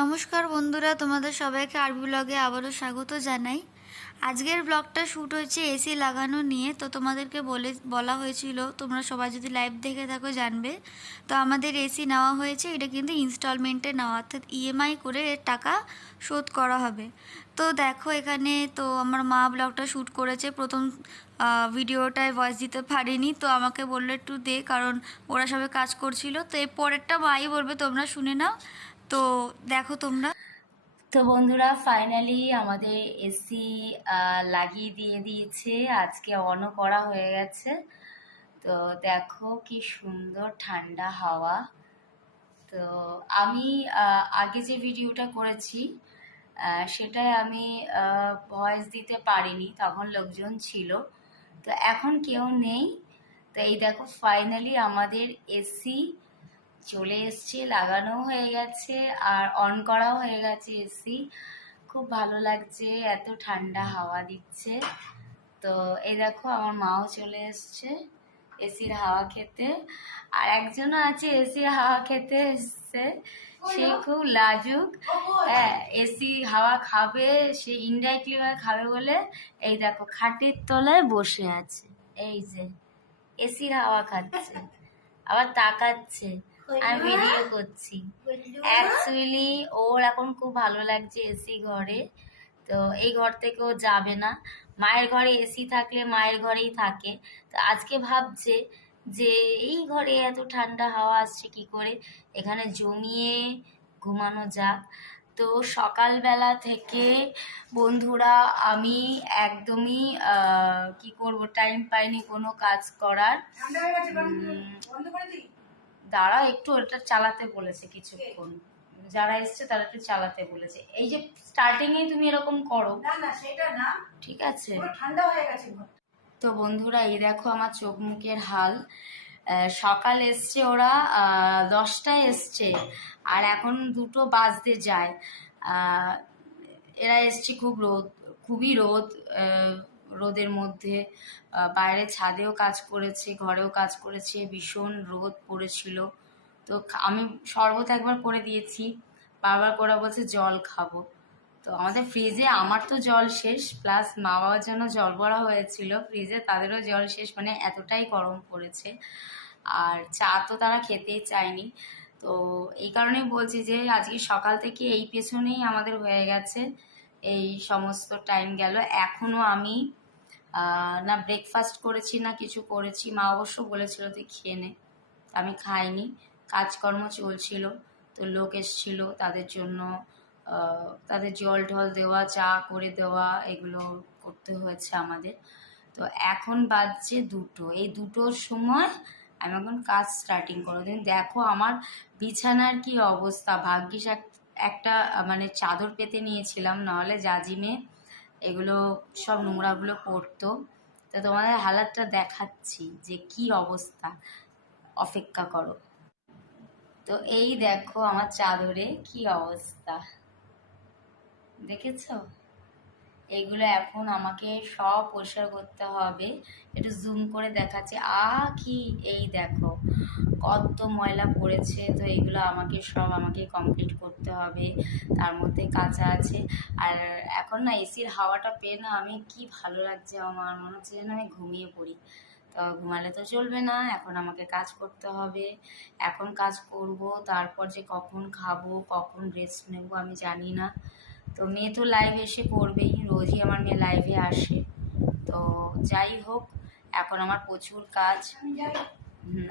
নমস্কার বন্ধুরা, তোমাদের সবাইকে আরবি ব্লগে আবারও স্বাগত জানাই। আজকের ব্লগটা শ্যুট হয়েছে এসি লাগানো নিয়ে। তো তোমাদেরকে বলা হয়েছিল তোমরা সবাই যদি লাইভ দেখে থাকো জানবে। তো আমাদের এসি নেওয়া হয়েছে, এটা কিন্তু ইনস্টলমেন্টে নেওয়া, অর্থাৎ ইএমআই করে এর টাকা শোধ করা হবে। তো দেখো এখানে তো আমার মা ব্লগটা শ্যুট করেছে। প্রথম ভিডিওটায় ভয়েস দিতে পারিনি, তো আমাকে বললো একটু দে, কারণ ওরা সবাই কাজ করছিল। তো এর পরেরটা মাই বলবে, তোমরা শুনে নাও। তো দেখো তোমরা। তো বন্ধুরা, ফাইনালি আমাদের এসি লাগিয়ে দিয়েছে। আজকে অনও করা হয়ে গেছে। তো দেখো কি সুন্দর ঠান্ডা হাওয়া। তো আমি আগে যে ভিডিওটা করেছি সেটাই আমি ভয়েস দিতে পারিনি, তখন লোকজন ছিল। তো এখন কেউ নেই। তো এই দেখো ফাইনালি আমাদের এসি চলে এসছে, লাগানো হয়ে গেছে আর অন করাও হয়ে গেছে এসি। খুব ভালো লাগছে, এত ঠান্ডা হাওয়া দিচ্ছে। তো এই দেখো আমার মাও চলে এসছে এসির হাওয়া খেতে। আর একজনও আছে এসির হাওয়া খেতে এসছে, সে খুব লাজুক। হ্যাঁ, এসি হাওয়া খাবে, সে ইনডাইরেক্টলি খাবে বলে এই দেখো খাটের তলায় বসে আছে। এই যে এসির হাওয়া খাচ্ছে, আবার তাকাচ্ছে, আমি ভিডিও করছি। অ্যাকচুয়ালি ওর এখন খুব ভালো লাগছে এসি ঘরে। তো এই ঘর থেকে ও যাবে না। মায়ের ঘরে এসি থাকলে মায়ের ঘরেই থাকে। তো আজকে ভাবছে যে এই ঘরে এত ঠান্ডা হাওয়া আসছে কি করে, এখানে জমিয়ে ঘুমানো যাক। তো সকালবেলা থেকে বন্ধুরা আমি একদমই কি করব, টাইম পাইনি কোনো কাজ করার। দাঁড়া একটু, ওটা চালাতে বলেছে কিছুক্ষণ, যারা এসছে তারা একটু চালাতে বলেছে। এই যে স্টার্টিং এ তুমি এরকম করো না, সেটা না, ঠিক আছে, ঠান্ডা হয়ে গেছে। তো বন্ধুরা এই দেখো আমার চোখ মুখের হাল। সকাল এসছে ওরা 10টায় এসছে, আর এখন 2টো বাজতে যায়। এরা এসছে খুব রোদ, খুবই রোদ। রোদের মধ্যে বাইরে ছাদেও কাজ করেছে, ঘরেও কাজ করেছে, ভীষণ রোদ পড়েছিল। তো আমি শরবত একবার করে দিয়েছি, বারবার করে বলছে জল খাবো। তো আমাদের ফ্রিজে, আমার তো জল শেষ, প্লাস মা বাবার জন্য জল ভরা হয়েছিল ফ্রিজে, তাদেরও জল শেষ, মানে এতটাই গরম পড়েছে। আর চা তো তারা খেতেই চায়নি। তো এই কারণেই বলছি যে আজকে সকাল থেকে এই পেছনেই আমাদের হয়ে গেছে, এই সমস্ত টাইম গেল। এখনো আমি না ব্রেকফাস্ট করেছি না কিছু করেছি। মা অবশ্য বলেছিল তুই খেয়ে নে, আমি খাইনি। কাজকর্ম চলছিল, তো লোক এসছিল, তাদের জন্য তাদের জল ঢল দেওয়া, চা করে দেওয়া, এগুলো করতে হয়েছে আমাদের। তো এখন বাজছে 2টো, এই 2টোর সময় আমি এখন কাজ স্টার্টিং করো। তুমি দেখো আমার বিছানার কি অবস্থা। ভাগ্যিস একটা মানে চাদর পেতে নিয়েছিলাম, নাহলে জাজিমে এগুলো সব নোংরাগুলো পড়তো। তো তোমাদের হালাতটা দেখাচ্ছি যে কি অবস্থা, অপেক্ষা করো। তো এই দেখো আমার চাদরে কি অবস্থা, দেখেছো? এইগুলো এখন আমাকে সব পরিষ্কার করতে হবে। একটু জুম করে দেখাচ্ছে, কি এই দেখো কত ময়লা পড়েছে। তো এইগুলো আমাকে কমপ্লিট করতে হবে, তার মধ্যে কাঁচা আছে। আর এখন না এসির হাওয়াটা পেয়ে না আমি কি ভালো লাগছে, আমার মনে হচ্ছে যেন আমি ঘুমিয়ে পড়ি। তো ঘুমালে তো চলবে না, এখন আমাকে কাজ করতে হবে। এখন কাজ করব, তারপর যে কখন খাবো কখন রেস্ট নেব আমি জানি না। তো মেয়ে তো লাইভ এসে করবেই, রোজই আমার মেয়ে লাইভে আসে। তো যাই হোক, এখন আমার প্রচুর কাজ।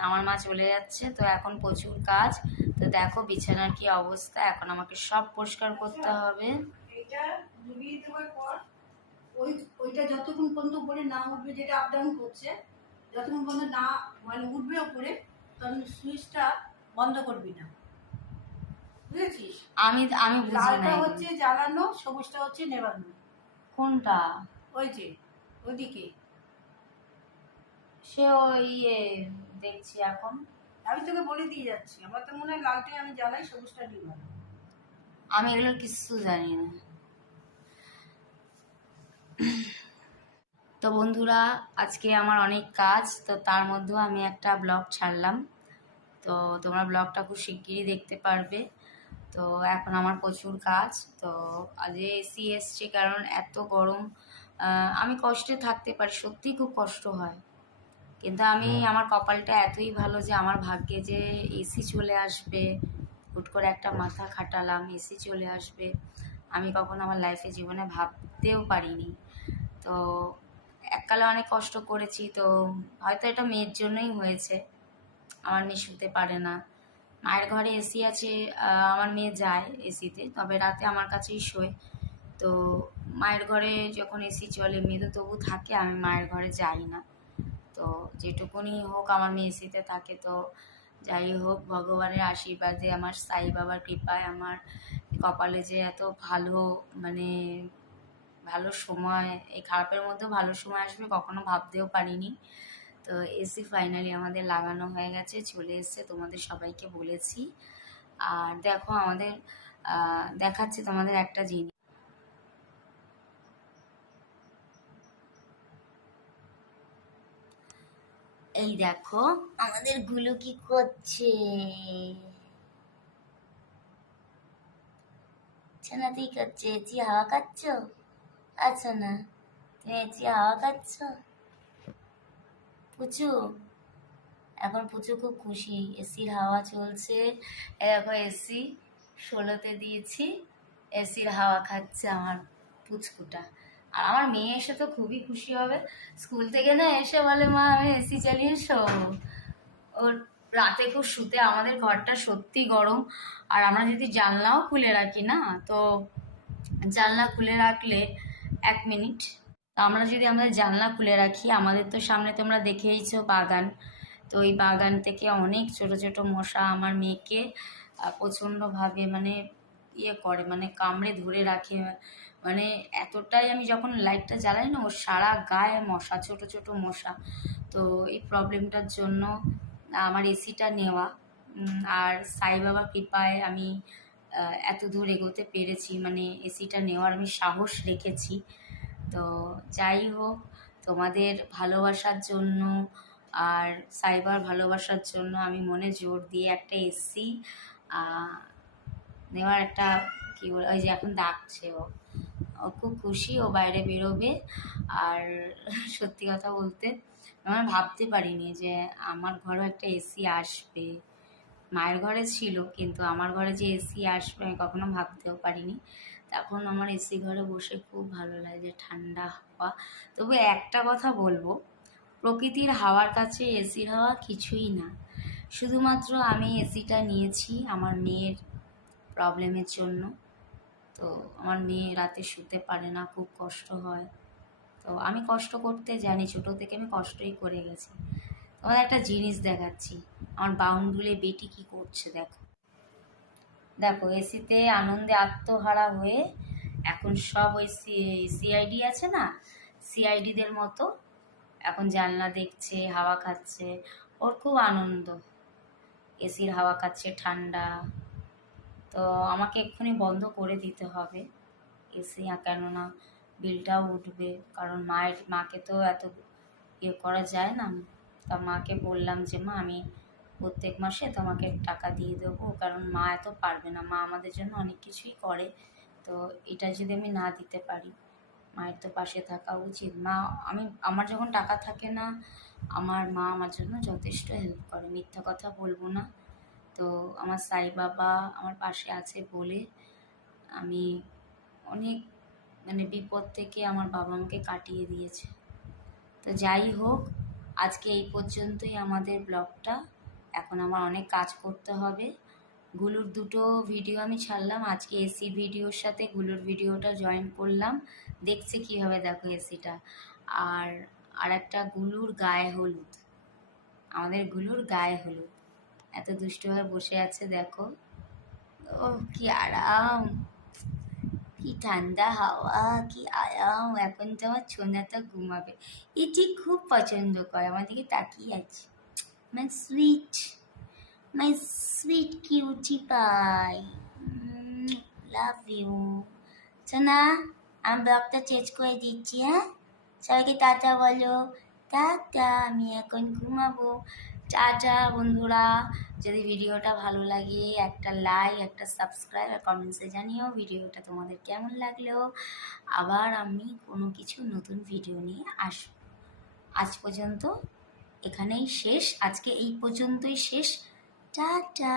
আমার মা চলে যাচ্ছে, তো এখন প্রচুর কাজ। তো দেখো বিছানার কি অবস্থা, এখন আমাকে সব পরিষ্কার করতে হবে। ওইটা যতক্ষণ পর্যন্ত উপরে না উঠবে, যেটা আপ ডাউন করছে, যতক্ষণ পর্যন্ত না মানে উঠবে উপরে, তখন সুইচটা বন্ধ করবি না, বুঝেছিস? আমি আমি বুঝি না। হচ্ছে জ্বালানো, সবুজটা হচ্ছে নেভানো। কোনটা? ওই যে ওইদিকে, সে ওই দেখছি এখন। আমি তোকে বলে দিয়ে যাচ্ছি, আমার তো মনে হয় লালটাই আমি জ্বালাই, সবুজটা নিভানো। আমি এগুলো কিছু জানি না। তো বন্ধুরা আজকে আমার অনেক কাজ, তো তার মধ্যেও আমি একটা ব্লগ ছাড়লাম। তো তোমরা ব্লগটা খুব শিগগিরই দেখতে পারবে। তো এখন আমার প্রচুর কাজ। তো আজ এসি এসছে কারণ এত গরম। আমি কষ্টে থাকতে পারি, সত্যিই খুব কষ্ট হয়, কিন্তু আমি আমার কপালটা এতই ভালো যে আমার ভাগ্যে যে এসি চলে আসবে। হুট করে একটা মাথা খাটালাম, এসি চলে আসবে, আমি কখনো আমার লাইফে জীবনে ভাবতেও পারিনি। তো এককালে অনেক কষ্ট করেছি, তো হয়তো এটা মেয়ের জন্যই হয়েছে। আমার মেয়ে শুতে পারে না, মায়ের ঘরে এসি আছে, আমার মেয়ে যায় এসিতে, তবে রাতে আমার কাছেই শোয়। তো মায়ের ঘরে যখন এসি চলে মেয়ে তো তবু থাকে, আমি মায়ের ঘরে যাই না। তো যেটুকুনি হোক আমার মেয়ে এসিতে থাকে। তো যাই হোক, ভগবানের আশীর্বাদে, আমার সাই বাবার কৃপায় আমার কপালে যে এত ভালো, মানে ভালো সময়, এই খারাপের মধ্যেও ভালো সময় আসবে কখনো ভাবতেও পারিনি। তো এসি ফাইনালি আমাদের লাগানো হয়ে গেছে, চলে এসছে, তোমাদের সবাইকে বলেছি। আর দেখো আমাদের দেখাচ্ছি তোমাদের একটা জিনিস। এই দেখো আমাদের গুলো কি করছে। না তুই করছে, এসি হাওয়া খাচ্ছ? আচ্ছা না, তুমি এসি হাওয়া খাচ্ছ? পুচু, এখন পুচু খুব খুশি, এসির হাওয়া চলছে। দেখো এসি 16-তে দিয়েছি, এসির হাওয়া খাচ্ছে আমার পুচকুটা। আর আমার মেয়ে এসে তো খুবই খুশি হবে, স্কুল থেকে না এসে বলে মা আমি এসি চালিয়ে শোবো। ওর রাতে খুব শুতে, আমাদের ঘরটা সত্যি গরম। আর আমরা যদি জানলাও খুলে রাখি না, তো জানলা খুলে রাখলে 1 মিনিট, তো আমরা যদি আমাদের জানলা খুলে রাখি, আমাদের তো সামনে তোমরা দেখেইছো বাগান, তো ওই বাগান থেকে অনেক ছোট ছোট মশা আমার মেয়েকে প্রচণ্ডভাবে মানে ইয়ে করে, মানে কামড়ে ধরে রাখে। মানে এতটাই, আমি যখন লাইটটা জ্বালাই না, ওর সারা গায়ে মশা, ছোট ছোট মশা। তো এই প্রবলেমটার জন্য আমার এসিটা নেওয়া। আর সাই বাবার কৃপায় আমি এত দূর এগোতে পেরেছি, মানে এসিটা নেওয়ার আমি সাহস রেখেছি। তো যাই হোক, তোমাদের ভালোবাসার জন্য আর সাইবার ভালোবাসার জন্য আমি মনে জোর দিয়ে একটা এসি নেওয়ার একটা, কী বলে, ওই যে এখন ডাকছে ও, ও খুব খুশি, ও বাইরে বেরোবে। আর সত্যি কথা বলতে আমি ভাবতে পারিনি যে আমার ঘরেও একটা এসি আসবে। মায়ের ঘরে ছিল, কিন্তু আমার ঘরে যে এসি আসবে আমি কখনো ভাবতেও পারিনি। তখন আমার এসি ঘরে বসে খুব ভালো লাগে, ঠান্ডা হাওয়া। তবে একটা কথা বলবো, প্রকৃতির হাওয়ার কাছে এসির হাওয়া কিছুই না। শুধুমাত্র আমি এসিটা নিয়েছি আমার মেয়ের প্রবলেমের জন্য। তো আমার মেয়ে রাতে শুতে পারে না, খুব কষ্ট হয়। তো আমি কষ্ট করতে জানি, ছোটো থেকে আমি কষ্টই করে গেছি। তোমাদের একটা জিনিস দেখাচ্ছি, আমার বাউন্ডুলে বেটি কি করছে দেখো। দেখো এসিতে আনন্দে আত্মহারা হয়ে এখন সব ওই সিআইডি আছে না, সিআইডিদের মতো এখন জানলা দেখছে, হাওয়া খাচ্ছে, ওর খুব আনন্দ, এসির হাওয়া খাচ্ছে ঠান্ডা। তো আমাকে এক্ষুনি বন্ধ করে দিতে হবে এসি, কেননা বিলটাও উঠবে, কারণ মাকে তো এত ইয়ে করা যায় না। তা মাকে বললাম যে মা আমি প্রত্যেক মাসে তোমাকে টাকা দিয়ে দেবো, কারণ মা এত পারবে না, মা আমাদের জন্য অনেক কিছুই করে। তো এটা যদি আমি না দিতে পারি, মায়ের তো পাশে থাকা উচিত। মা, আমার যখন টাকা থাকে না, আমার মা আমার জন্য যথেষ্ট হেল্প করে, মিথ্যা কথা বলবো না। তো আমার সাই বাবা আমার পাশে আছে বলে আমি অনেক, মানে বিপদ থেকে আমার বাবা আমাকে কাটিয়ে দিয়েছে। তো যাই হোক, আজকে এই পর্যন্তই আমাদের ব্লগটা। এখন আমার অনেক কাজ করতে হবে। গুলুর 2টো ভিডিও আমি ছাড়লাম, আজকে এসি ভিডিওর সাথে গুলুর ভিডিওটা জয়েন করলাম, দেখছে কীভাবে, দেখো এসিটা। আর আর একটা গুলুর গায়ে হলুদ, আমাদের গুলুর গায়ে হলুদ এত দুষ্টভাবে বসে আছে দেখো। ও কি আরাম, কি ঠান্ডা হাওয়া, কি আরাম। এখন তো আমার ছোনাটা ঘুমাবে, এটি খুব পছন্দ করে, আমার দিকে তাকিয়ে আছে। My sweet, my sweet cutie pie, love you. সোনা, আমি ব্লগটা চেঞ্জ করে দিচ্ছি, হ্যাঁ? সবাইকে টাটা বলো। টাটা, আমি এখন ঘুমাবো। টাটা বন্ধুরা, যদি ভিডিওটা ভালো লাগে একটা লাইক, একটা সাবস্ক্রাইব আর কমেন্টসে জানিও ভিডিওটা তোমাদের কেমন লাগলো। আবার আমি কোনো কিছু নতুন ভিডিও নিয়ে আসবো। আজ পর্যন্ত এখানেই শেষ, আজকে এই পর্যন্তই শেষ। টাটা।